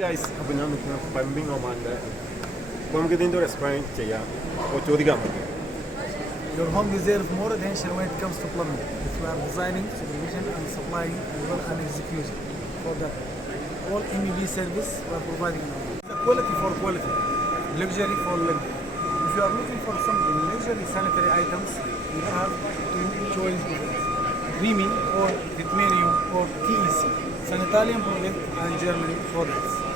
guys pambing oman da bom gedin do restaurant cheya o chodi ga Your home deserves more attention when it comes to plumbing. If you are designing, supervision, and supplying, as well as execution. For that, all MEP service we are providing now. The quality for quality, luxury for luxury. If you are looking for something luxury sanitary items, you have two choice difference: Remy or Vitmerium or TEC, Sanitalian product and Germany products.